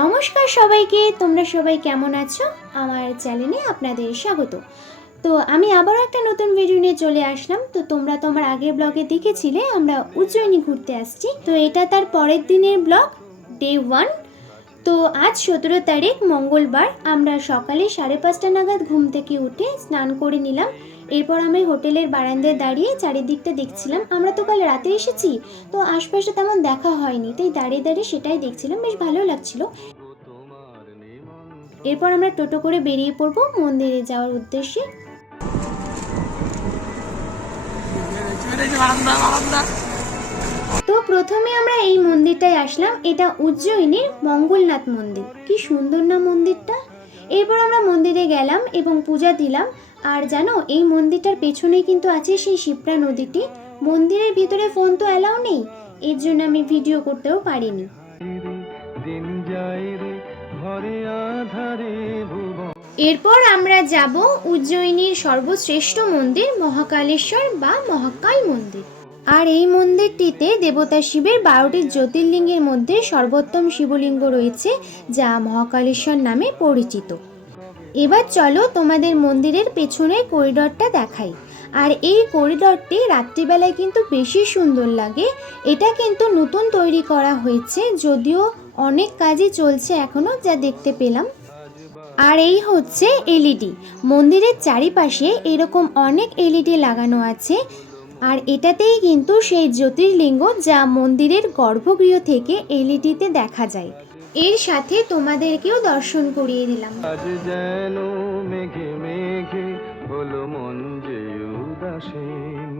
নমস্কার সবাইকে, তোমরা সবাই কেমন আছো? আমার চ্যানেলে আপনাদের স্বাগত। তো আমি আবারও একটা নতুন ভিডিও নিয়ে চলে আসলাম। তো তোমরা তো আমার আগের ব্লগে দেখেছিলে, আমরা উজ্জয়িনী ঘুরতে আসছি। তো এটা তার পরের দিনের ব্লগ ডে ওয়ান তো আজ সতেরো তারিখ, মঙ্গলবার। আমরা সকালে সাড়ে পাঁচটা নাগাদ ঘুম থেকে উঠে স্নান করে নিলাম। এরপর আমি হোটেলের বারান্দায় দাঁড়িয়ে চারিদিকটা দেখছিলাম। আমরা তো কাল রাতে এসেছি, তো আশপাশে তেমন দেখা হয়নি, তাই দাঁড়িয়ে দাঁড়িয়ে সেটাই দেখছিলাম, বেশ ভালো লাগছিল। এরপর আমরা টোটো করে বেরিয়ে পড়ব মন্দিরে যাওয়ার উদ্দেশ্যে। তো প্রথমে আমরা এই মন্দিরটায় আসলাম, এটা উজ্জয়িনীর মঙ্গলনাথ মন্দির। কি সুন্দর না মন্দিরটা? এরপর আমরা মন্দিরে গেলাম এবং পূজা দিলাম। আর জানো, এই মন্দিরটার পেছনেই কিন্তু আছে সেই শিপ্রা নদীটি। মন্দিরের ভিতরে ফোন তো অ্যালাউ নেই, এর জন্য আমি ভিডিও করতেও পারিনি। এরপর আমরা যাব উজ্জয়িনীর সর্বশ্রেষ্ঠ মন্দির, মহাকালেশ্বর বা মহাকাল মন্দির। আর এই মন্দিরটিতে দেবতা শিবের বারোটি জ্যোতির্লিঙ্গের মধ্যে সর্বোত্তম শিবলিঙ্গ রয়েছে, যা মহাকালেশ্বর নামে পরিচিত। এবার চলো তোমাদের মন্দিরের পেছনের করিডরটা দেখাই। আর এই করিডরটি রাত্রিবেলায় কিন্তু বেশি সুন্দর লাগে। এটা কিন্তু নতুন তৈরি করা হয়েছে, যদিও অনেক কাজই চলছে এখনও যা দেখতে পেলাম। আর এই হচ্ছে এলইডি। মন্দিরের চারিপাশে এরকম অনেক এলইডি লাগানো আছে। আর এটাতেই কিন্তু সেই জ্যোতির্লিঙ্গ যা মন্দিরের গর্ভগৃহ থেকে এলইডিতে দেখা যায়। এর সাথে তোমাদেরকেও দর্শন করিয়ে দিলাম। আজ যেন মেঘে মেঘে হলো মন যে উদাসীন।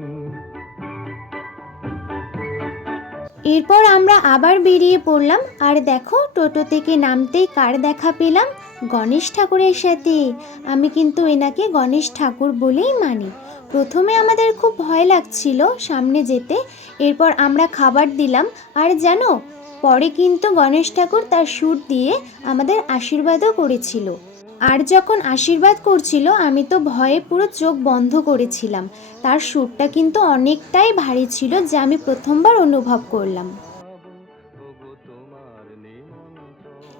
এরপর আমরা আবার বেরিয়ে পড়লাম আর দেখো টোটো থেকে নামতেই কার দেখা পেলাম? গণেশ ঠাকুরের সাথে। আমি কিন্তু এনাকে গণেশ ঠাকুর বলেই মানি। প্রথমে আমাদের খুব ভয় লাগছিল সামনে যেতে এরপর আমরা খাবার দিলাম আর জানো পরে কিন্তু গণেশ ঠাকুর তার সুর দিয়ে আমাদের আশীর্বাদও করেছিল। আর যখন আশীর্বাদ করছিল, আমি তো ভয়ে পুরো চোখ বন্ধ করেছিলাম। তার সুরটা কিন্তু অনেকটাই ভারী ছিল, যা আমি প্রথমবার অনুভব করলাম।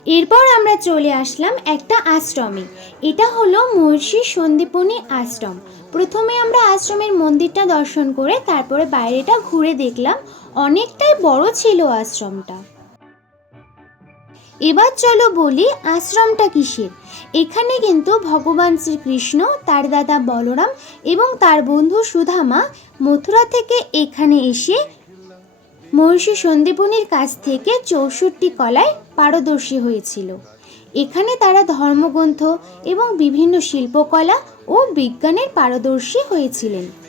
এরপর আমরা চলে আসলাম একটা আশ্রমে। এটা হলো মহর্ষি সন্দীপনী আশ্রম। প্রথমে আমরা আশ্রমের মন্দিরটা দর্শন করে তারপরে বাইরেটা ঘুরে দেখলাম। অনেকটাই বড় ছিল আশ্রমটা। এবার চলো বলি আশ্রমটা কিসের? এখানে কিন্তু ভগবান শ্রীকৃষ্ণ, তার দাদা বলরাম এবং তার বন্ধু সুধামা মথুরা থেকে এখানে এসে মহর্ষি সন্দীপনীর কাছ থেকে চৌষট্টি কলায় পারদর্শী হয়েছিল। এখানে তারা ধর্মগ্রন্থ এবং বিভিন্ন শিল্পকলা ও বিজ্ঞানের পারদর্শী হয়েছিলেন।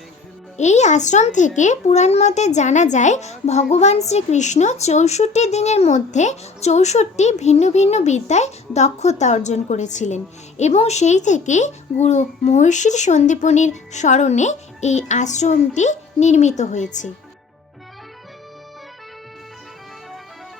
এই আশ্রম থেকে পুরাণ মতে জানা যায়, ভগবান শ্রীকৃষ্ণ চৌষট্টি দিনের মধ্যে চৌষট্টি ভিন্ন ভিন্ন বিদ্যায় দক্ষতা অর্জন করেছিলেন এবং সেই থেকে গুরু মহর্ষির সন্দীপনীর স্মরণে এই আশ্রমটি নির্মিত হয়েছে।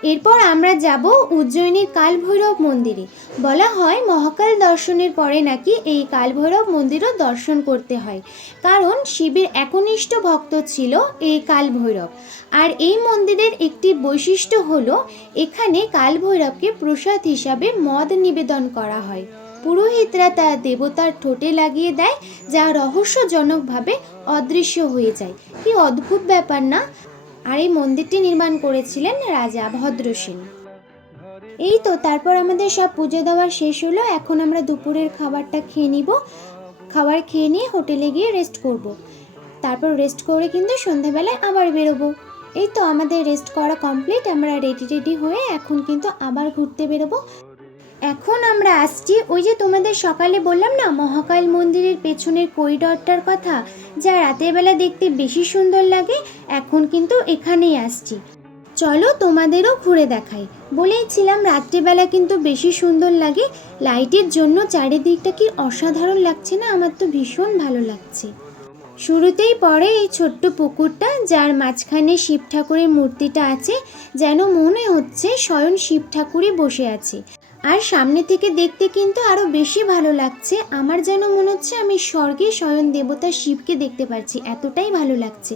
এরপর আমরা যাব উজ্জয়িনীর কালভৈরব মন্দিরে। বলা হয় মহাকাল দর্শনের পরে নাকি এই কালভৈরব মন্দিরও দর্শন করতে হয়। কারণ শিবের একনিষ্ঠ ভক্ত ছিল এই কালভৈরব। আর এই মন্দিরের একটি বৈশিষ্ট্য হল, এখানে কালভৈরবকে প্রসাদ হিসাবে মদ নিবেদন করা হয়। পুরোহিতরা তা দেবতার ঠোঁটে লাগিয়ে দেয়, যা রহস্যজনকভাবে অদৃশ্য হয়ে যায়। কি অদ্ভুত ব্যাপার না? আর এই মন্দিরটি নির্মাণ করেছিলেন রাজা ভদ্রসেন এই তো, তারপর আমাদের সব পুজো দেওয়া শেষ হলো। এখন আমরা দুপুরের খাবারটা খেয়ে নিব। খাবার খেয়ে নিয়ে হোটেলে গিয়ে রেস্ট করব। তারপর রেস্ট করে কিন্তু সন্ধ্যাবেলায় আবার বেরোবো। এই তো, আমাদের রেস্ট করা কমপ্লিট আমরা রেডি রেডি হয়ে এখন কিন্তু আবার ঘুরতে বেরোবো। এখন আমরা আসছি ওই যে তোমাদের সকালে বললাম না, মহাকাল মন্দিরের পেছনের করিডরটার কথা, যা রাতের বেলা দেখতে বেশি সুন্দর লাগে, এখন কিন্তু এখানেই আসছি। চলো তোমাদেরও ঘুরে দেখাই। বলেইছিলাম রাত্রিবেলা কিন্তু বেশি সুন্দর লাগে, লাইটের জন্য চারিদিকটা কি অসাধারণ লাগছে না, আমার তো ভীষণ ভালো লাগছে। শুরুতেই পড়ে এই ছোট্ট পুকুরটা, যার মাঝখানে শিব ঠাকুরের মূর্তিটা আছে, যেন মনে হচ্ছে স্বয়ং শিব ঠাকুরই বসে আছে। আর সামনে থেকে দেখতে কিন্তু আরও বেশি ভালো লাগছে। আমার যেন মনে হচ্ছে আমি স্বর্গে স্বয়ং দেবতা শিবকে দেখতে পাচ্ছি এতটাই ভালো লাগছে।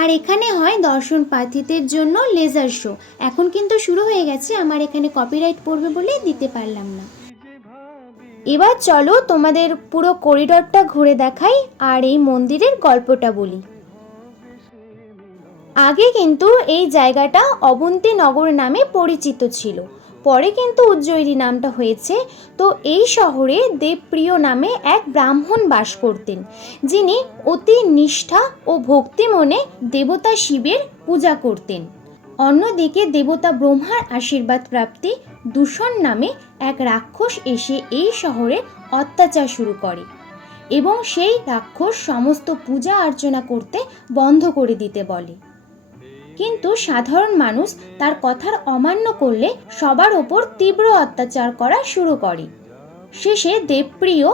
আর এখানে হয় দর্শন প্রার্থীদের জন্য লেজার শো। এখন কিন্তু শুরু হয়ে গেছে, আমার এখানে কপিরাইট পড়বে বলে দিতে পারলাম না। এবার চলো তোমাদের পুরো করিডরটা ঘুরে দেখাই আর এই মন্দিরের গল্পটা বলি। আগে কিন্তু এই জায়গাটা অবন্তী নগর নামে পরিচিত ছিল। পরে কিন্তু উজ্জয়িনী নামটা হয়েছে। তো এই শহরে দেবপ্রিয় নামে এক ব্রাহ্মণ বাস করতেন, যিনি অতি নিষ্ঠা ও ভক্তি মনে দেবতা শিবের পূজা করতেন। অন্যদিকে দেবতা ব্রহ্মার আশীর্বাদ প্রাপ্তি দূষণ নামে এক রাক্ষস এসে এই শহরে অত্যাচার শুরু করে এবং সেই রাক্ষস সমস্ত পূজা অর্চনা করতে বন্ধ করে দিতে বলে। কিন্তু সাধারণ মানুষ তার কথার অমান্য করলে সবার ওপর তীব্র অত্যাচার করা শুরু করে। শেষে দেবপ্রিয়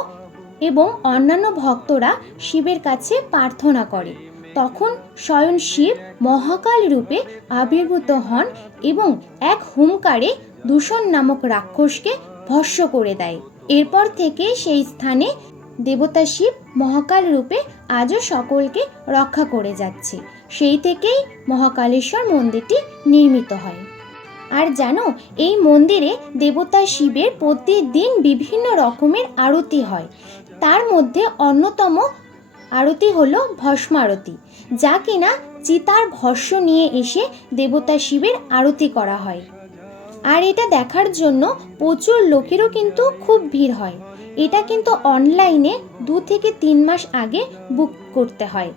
এবং অন্যান্য ভক্তরা শিবের কাছে প্রার্থনা করে। তখন স্বয়ং শিব মহাকাল রূপে আবির্ভূত হন এবং এক হুঙ্কারে দূষণ নামক রাক্ষসকে ভস্য করে দেয়। এরপর থেকে সেই স্থানে দেবতা শিব মহাকাল রূপে আজও সকলকে রক্ষা করে যাচ্ছে। সেই থেকেই মহাকালেশ্বর মন্দিরটি নির্মিত হয়। আর জানো, এই মন্দিরে দেবতা শিবের প্রতিদিন বিভিন্ন রকমের আরতি হয়। তার মধ্যে অন্যতম আরতি হলো ভস্ম আরতি, যা কিনা চিতার ভস্য নিয়ে এসে দেবতা শিবের আরতি করা হয়। আর এটা দেখার জন্য প্রচুর লোকেরও কিন্তু খুব ভিড় হয়। এটা কিন্তু অনলাইনে দু থেকে তিন মাস আগে বুক করতে হয়।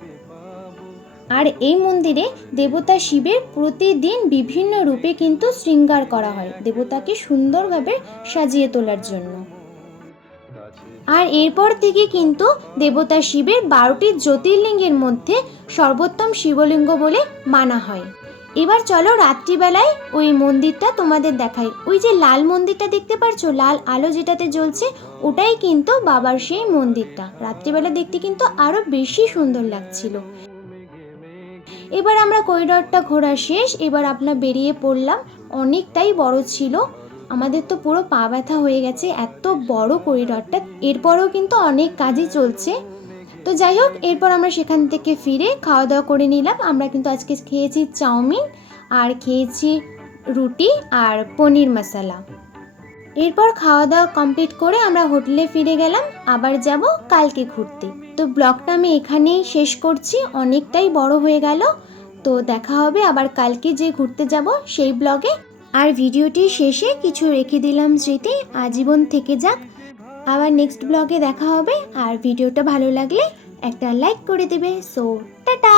আর এই মন্দিরে দেবতা শিবের প্রতিদিন বিভিন্ন রূপে কিন্তু শৃঙ্গার করা হয়, দেবতাকে সুন্দরভাবে সাজিয়ে তোলার জন্য। আর এরপর থেকে কিন্তু দেবতা শিবের বারোটি জ্যোতির্লিঙ্গের মধ্যে সর্বোত্তম শিবলিঙ্গ বলে মানা হয়। এবার চলো রাত্রিবেলায় ওই মন্দিরটা তোমাদের দেখাই। ওই যে লাল মন্দিরটা দেখতে পারছ? লাল আলো যেটাতে জ্বলছে, ওটাই কিন্তু বাবার সেই মন্দিরটা। রাত্রিবেলা দেখতে কিন্তু আরও বেশি সুন্দর লাগছিল। এবার আমরা করিডরটা ঘোরা শেষ, এবার আপনার বেরিয়ে পড়লাম। অনেকটাই বড় ছিল। আমাদের তো পুরো পা ব্যথা হয়ে গেছে, এত বড় করিডরটা। এরপরেও কিন্তু অনেক কাজই চলছে। তো যাই হোক, এরপর আমরা সেখান থেকে ফিরে খাওয়া দাওয়া করে নিলাম। আমরা কিন্তু আজকে খেয়েছি চাউমিন, আর খেয়েছি রুটি আর পনির মশলা। এরপর খাওয়া দাওয়া কমপ্লিট করে আমরা হোটেলে ফিরে গেলাম। আবার যাব কালকে ঘুরতে। তো ব্লগটা আমি এখানেই শেষ করছি। অনেকটাই বড় হয়ে গেল। তো দেখা হবে আবার কালকে যে ঘুরতে যাব সেই ব্লগে। আর ভিডিওটি শেষে কিছু রেখে দিলাম স্মৃতি। আজীবন থেকে যাক। আবার নেক্সট ব্লগে দেখা হবে। আর ভিডিওটা ভালো লাগলে একটা লাইক করে দেবে। So tata